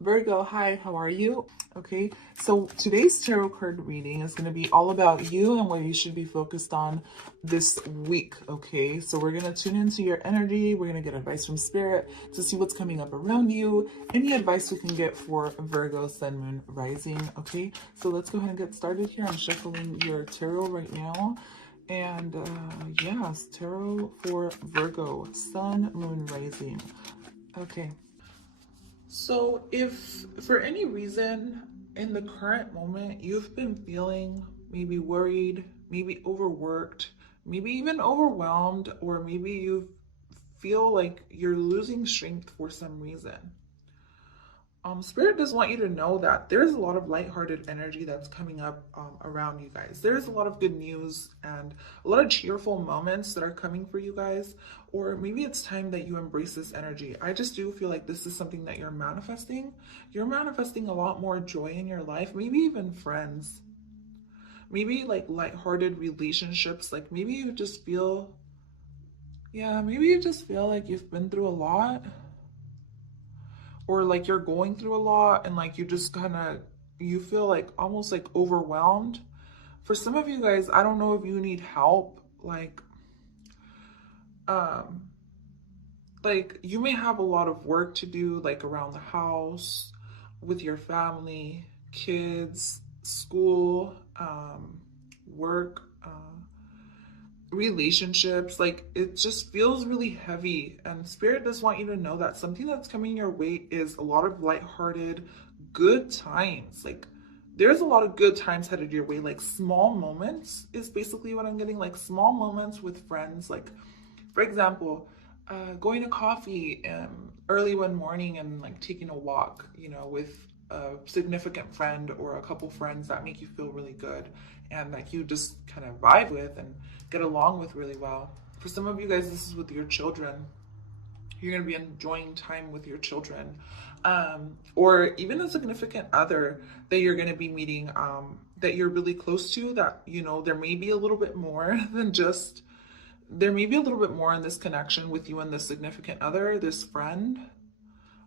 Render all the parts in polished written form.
Virgo, hi, how are you? Okay, so today's tarot card reading is going to be all about you and what you should be focused on this week. Okay, so we're going to tune into your energy. We're going to get advice from spirit to see what's coming up around you, any advice we can get for Virgo, Sun, Moon, Rising. Okay, so let's go ahead and get started here. I'm shuffling your tarot right now. And yes, tarot for Virgo, Sun, Moon, Rising. Okay. So, if for any reason in the current moment you've been feeling maybe worried, maybe overworked, maybe even overwhelmed, or maybe you feel like you're losing strength for some reason, Spirit does want you to know that there's a lot of lighthearted energy that's coming up around you guys. There's a lot of good news and a lot of cheerful moments that are coming for you guys. Or maybe it's time that you embrace this energy. I just do feel like this is something that you're manifesting. You're manifesting a lot more joy in your life, maybe even friends. Maybe like lighthearted relationships. Like maybe you just feel, yeah, maybe you just feel like you've been through a lot, or like you're going through a lot and like you just kind of you feel like almost like overwhelmed. For some of you guys, I don't know if you need help, um like you may have a lot of work to do, like around the house, with your family, kids, school, work, relationships. Like it just feels really heavy, and spirit does want you to know that something that's coming your way is a lot of lighthearted good times. Like there's a lot of good times headed your way. Like small moments is basically what I'm getting. Like small moments with friends, like for example, going to coffee early one morning and like taking a walk, with a significant friend or a couple friends that make you feel really good and like you just kind of vibe with and get along with really well. For some of you guys, this is with your children. You're going to be enjoying time with your children, or even a significant other that you're going to be meeting, that you're really close to, that, there may be a little bit more than just there may be a little bit more in this connection with you and this significant other, this friend.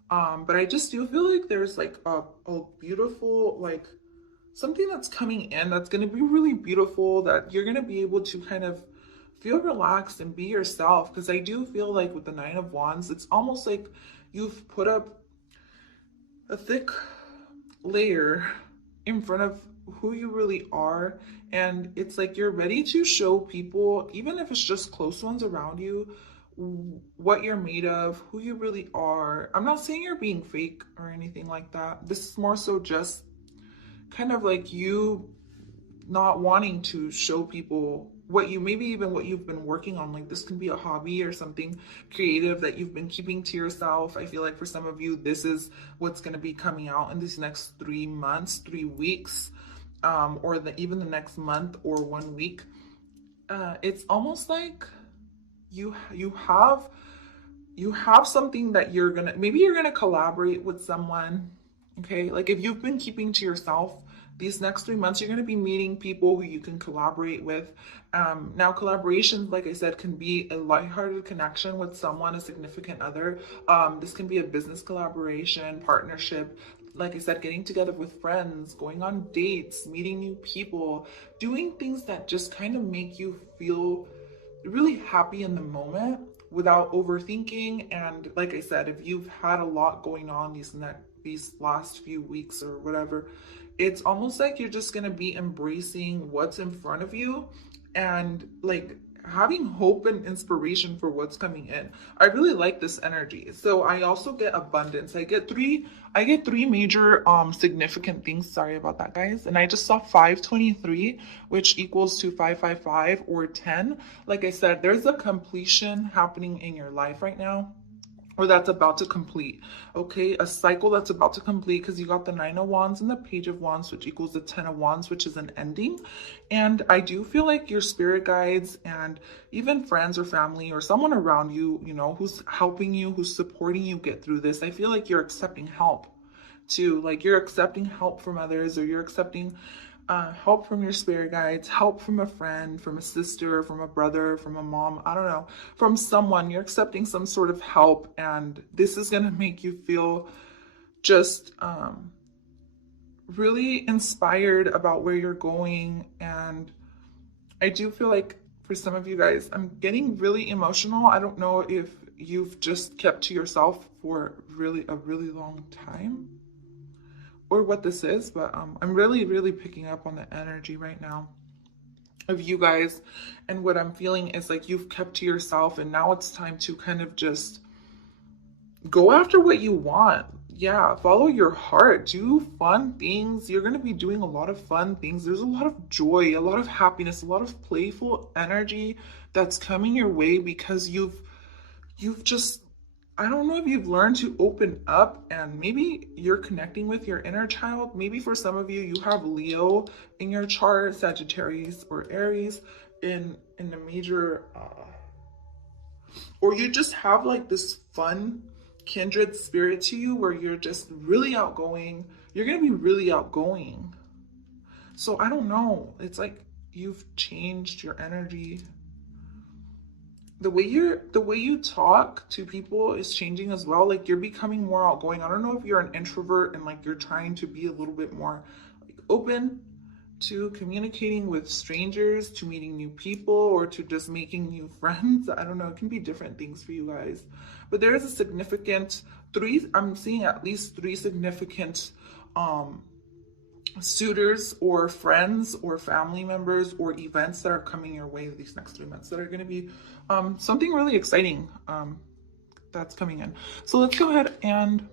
But I just do feel like there's like a beautiful, like something that's coming in that's going to be really beautiful, that you're going to be able to kind of feel relaxed and be yourself. Because I do feel like with the Nine of Wands, it's almost like you've put up a thick layer in front of who you really are, and it's like you're ready to show people, even if it's just close ones around you, what you're made of, who you really are. I'm not saying you're being fake or anything like that. This is more so just kind of like you not wanting to show people what you, maybe even what you've been working on. Like this can be a hobby or something creative that you've been keeping to yourself. I feel like for some of you, this is what's going to be coming out in these next 3 months, 3 weeks, or even the next month or 1 week. It's almost like you have something that you're gonna collaborate with someone. Okay, like if you've been keeping to yourself, these next 3 months you're going to be meeting people who you can collaborate with. Now collaboration, like I said, can be a lighthearted connection with someone, a significant other. This can be a business collaboration, partnership, like I said, getting together with friends, going on dates, meeting new people, doing things that just kind of make you feel really happy in the moment without overthinking. And like I said, if you've had a lot going on these last few weeks or whatever, it's almost like you're just going to be embracing what's in front of you and like having hope and inspiration for what's coming in. I really like this energy. So I also get abundance. I get three major significant things. Sorry about that, guys. And I just saw 523, which equals to 555 or 10. Like I said, there's a completion happening in your life right now, or that's about to complete. Okay, a cycle that's about to complete, because you got the Nine of Wands and the Page of Wands, which equals the Ten of Wands, which is an ending. And I do feel like your spirit guides and even friends or family or someone around you, who's helping you, who's supporting you get through this. I feel like you're accepting help too. Like you're accepting help from others, or you're accepting help from your spirit guides, help from a friend, from a sister, from a brother, from a mom, I don't know, from someone. You're accepting some sort of help, and this is going to make you feel just really inspired about where you're going. And I do feel like for some of you guys, I'm getting really emotional. I don't know if you've just kept to yourself for a really long time or what this is, but I'm really picking up on the energy right now of you guys. And what I'm feeling is like you've kept to yourself, and now it's time to kind of just go after what you want. Yeah, follow your heart, do fun things. You're going to be doing a lot of fun things. There's a lot of joy, a lot of happiness, a lot of playful energy that's coming your way because you've just, I don't know if you've learned to open up, and maybe you're connecting with your inner child. Maybe for some of you, you have Leo in your chart, Sagittarius or Aries in the major, or you just have like this fun kindred spirit to you where you're just really outgoing. You're going to be really outgoing. So I don't know. It's like you've changed your energy. The way you talk to people is changing as well. Like you're becoming more outgoing. I don't know if you're an introvert and like you're trying to be a little bit more like open to communicating with strangers, to meeting new people, or to just making new friends. I don't know. It can be different things for you guys. But there is a significant I'm seeing at least 3 significant suitors or friends or family members or events that are coming your way these next 3 months that are going to be something really exciting that's coming in. So let's go ahead and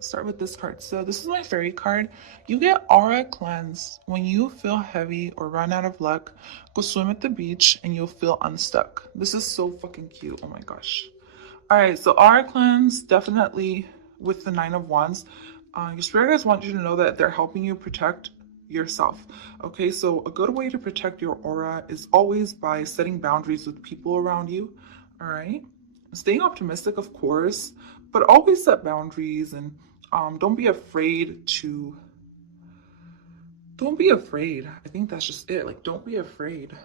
start with this card. So this is my fairy card. You get aura cleanse. When you feel heavy or run out of luck, go swim at the beach and you'll feel unstuck. This is so fucking cute. Oh my gosh. All right, so aura cleanse, definitely with the 9 of Wands. Your spirit guides want you to know that they're helping you protect yourself. Okay, so a good way to protect your aura is always by setting boundaries with people around you. All right, staying optimistic, of course, but always set boundaries, and don't be afraid. I think that's just it. Like, don't be afraid.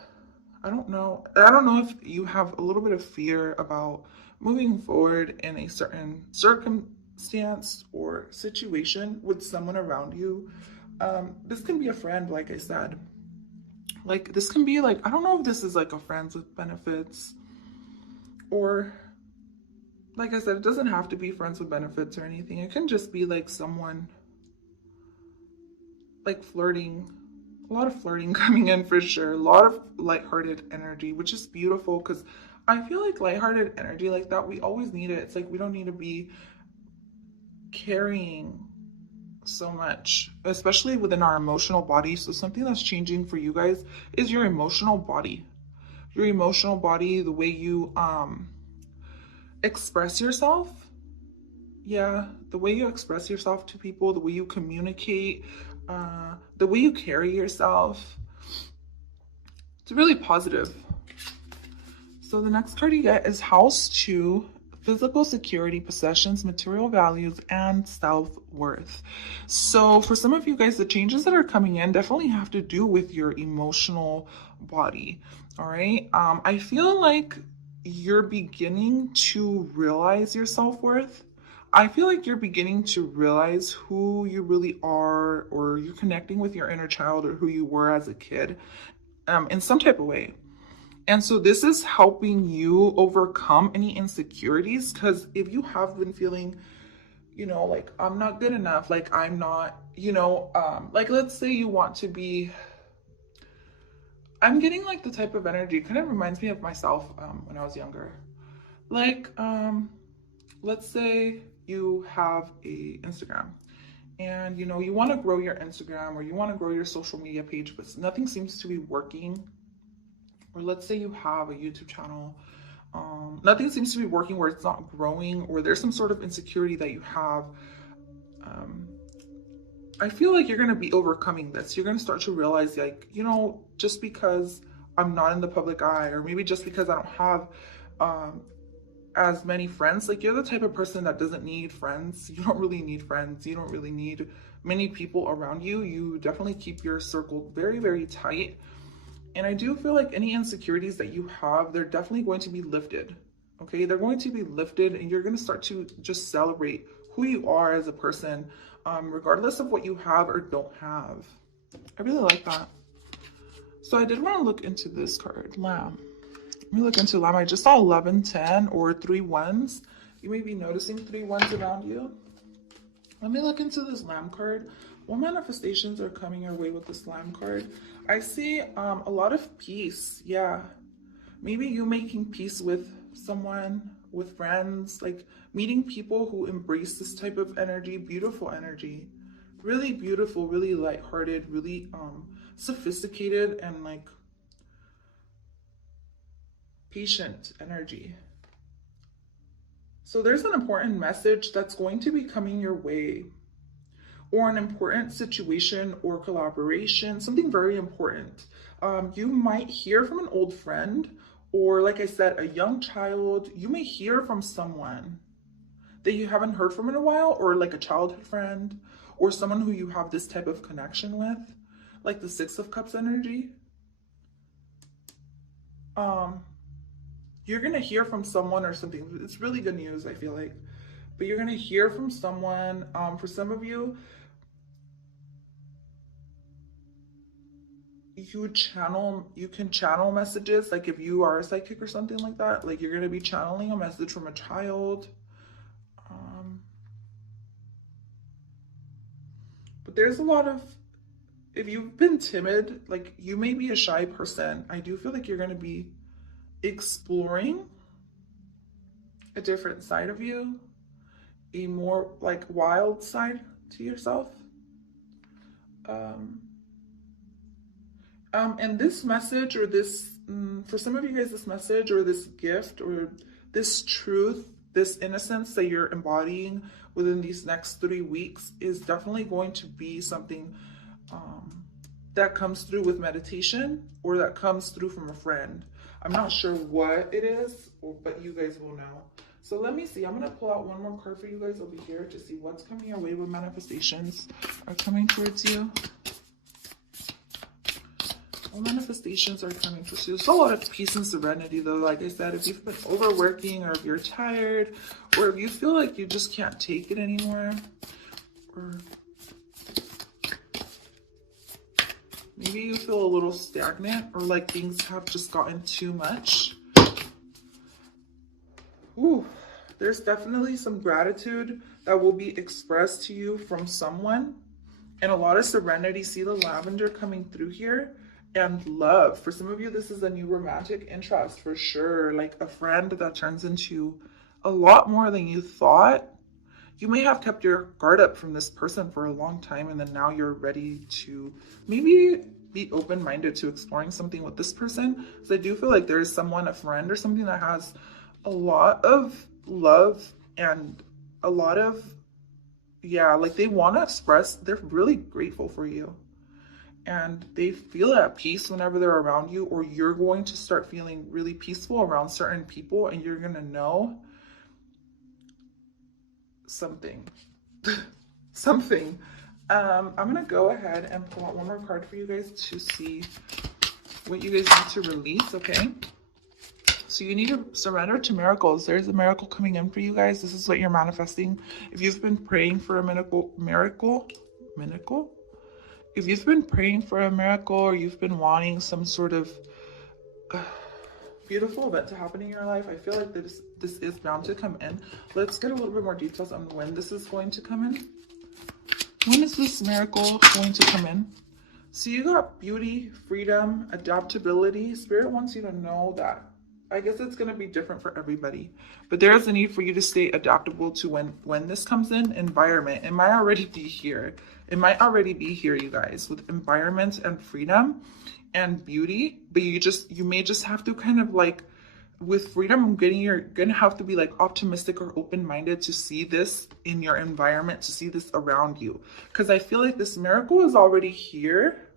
I don't know if you have a little bit of fear about moving forward in a certain circumstance or situation with someone around you. This can be a friend, like I said. Like, this can be like, I don't know if this is like a friends with benefits, or like I said, it doesn't have to be friends with benefits or anything. It can just be like someone like flirting. A lot of flirting coming in for sure. A lot of lighthearted energy, which is beautiful, because I feel like lighthearted energy like that, we always need it. It's like we don't need to be carrying so much, especially within our emotional body. So something that's changing for you guys is your emotional body. Your emotional body, the way you express yourself. Yeah, the way you express yourself to people, the way you communicate, the way you carry yourself. It's really positive. So the next card you get is House 2, physical security, possessions, material values, and self-worth. So for some of you guys, the changes that are coming in definitely have to do with your emotional body. All right. I feel like you're beginning to realize your self-worth. I feel like you're beginning to realize who you really are, or you're connecting with your inner child, or who you were as a kid, in some type of way. And so this is helping you overcome any insecurities, because if you have been feeling, like, I'm not good enough, like I'm not, like, let's say you want to be, I'm getting like the type of energy, kind of reminds me of myself when I was younger. Like, let's say you have a Instagram, and you want to grow your Instagram, or you want to grow your social media page, but nothing seems to be working. Or let's say you have a YouTube channel, nothing seems to be working, where it's not growing, or there's some sort of insecurity that you have. I feel like you're going to be overcoming this. You're going to start to realize, like, just because I'm not in the public eye, or maybe just because I don't have as many friends, like, you're the type of person that doesn't need friends. You don't really need friends. You don't really need many people around you. You definitely keep your circle very, very tight. And I do feel like any insecurities that you have, they're definitely going to be lifted. Okay, they're going to be lifted, and you're going to start to just celebrate who you are as a person, regardless of what you have or don't have. I really like that. So I did want to look into this card, Lamb. Let me look into Lamb. I just saw 11, 10, or 3 ones. You may be noticing 3 ones around you. Let me look into this Lamb card. What manifestations are coming your way with this Lamb card? I see a lot of peace. Yeah. Maybe you making peace with someone, with friends, like meeting people who embrace this type of energy, beautiful energy. Really beautiful, really lighthearted, really sophisticated, and like patient energy. So there's an important message that's going to be coming your way, or an important situation or collaboration, something very important. You might hear from an old friend, or like I said, a young child. You may hear from someone that you haven't heard from in a while, or like a childhood friend, or someone who you have this type of connection with, like the Six of Cups energy. You're gonna hear from someone or something. It's really good news, I feel like. But you're gonna hear from someone. For some of you, you can channel messages. Like if you are a psychic or something like that, like you're gonna be channeling a message from a child. But there's a lot of, if you've been timid, like you may be a shy person, I do feel like you're gonna be exploring a different side of you, a more like wild side to yourself. And this message, or this, for some of you guys, this message or this gift or this truth, this innocence that you're embodying within these next 3 weeks is definitely going to be something that comes through with meditation, or that comes through from a friend. I'm not sure what it is, but you guys will know. So let me see. I'm going to pull out one more card for you guys over here to see what's coming your way, what manifestations are coming towards you. What manifestations are coming towards you? There's a lot of peace and serenity, though. Like I said, if you've been overworking, or if you're tired, or if you feel like you just can't take it anymore, or maybe you feel a little stagnant, or like things have just gotten too much. Ooh, there's definitely some gratitude that will be expressed to you from someone, and a lot of serenity. See the lavender coming through here, and love. For some of you, this is a new romantic interest for sure, like a friend that turns into a lot more than you thought. You may have kept your guard up from this person for a long time, and then now you're ready to maybe be open-minded to exploring something with this person. So I do feel like there is someone, a friend or something, that has a lot of love and a lot of, yeah, like they want to express, they're really grateful for you. And they feel at peace whenever they're around you, or you're going to start feeling really peaceful around certain people, and you're going to know something. Something. I'm going to go ahead and pull out one more card for you guys to see what you guys need to release, okay? So you need to surrender to miracles. There's a miracle coming in for you guys. This is what you're manifesting. If you've been praying for a miracle? If you've been praying for a miracle, or you've been wanting some sort of beautiful event to happen in your life, I feel like this is bound to come in. Let's get a little bit more details on when this is going to come in. When is this miracle going to come in? So you got beauty, freedom, adaptability. Spirit wants you to know that. I guess it's going to be different for everybody, but there is a need for you to stay adaptable to when this comes in. Environment, it might already be here. It might already be here, you guys, with environment and freedom and beauty. But you may just have to kind of like, with freedom, you're gonna have to be like optimistic or open-minded to see this in your environment, to see this around you. Because I feel like this miracle is already here.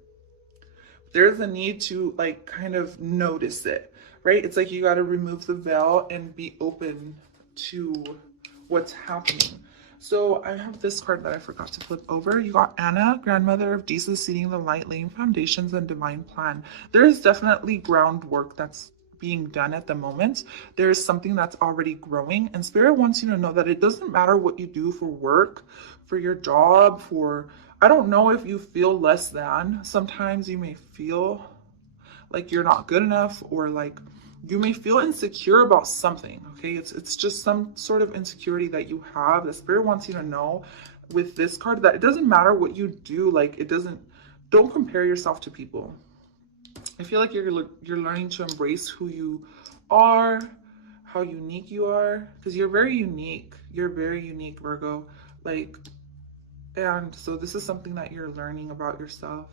There's a need to like kind of notice it, right? It's like you got to remove the veil and be open to what's happening. So I have this card that I forgot to flip over. You got Anna, grandmother of Jesus, seeding the light, laying foundations and divine plan. There is definitely groundwork that's being done at the moment. There's something that's already growing, and Spirit wants you to know that it doesn't matter what you do for work, for your job, for, I don't know if you feel less than. Sometimes you may feel like you're not good enough, or like you may feel insecure about something. Okay, it's just some sort of insecurity that you have. The Spirit wants you to know with this card that it doesn't matter what you do. Like, don't compare yourself to people. I feel like you're learning to embrace who you are, how unique you are, because you're very unique. You're very unique, Virgo. Like, and so this is something that you're learning about yourself,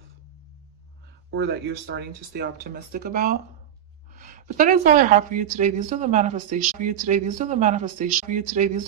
or that you're starting to stay optimistic about. But that is all I have for you today. These are the manifestations for you today. These are the manifestations for you today. These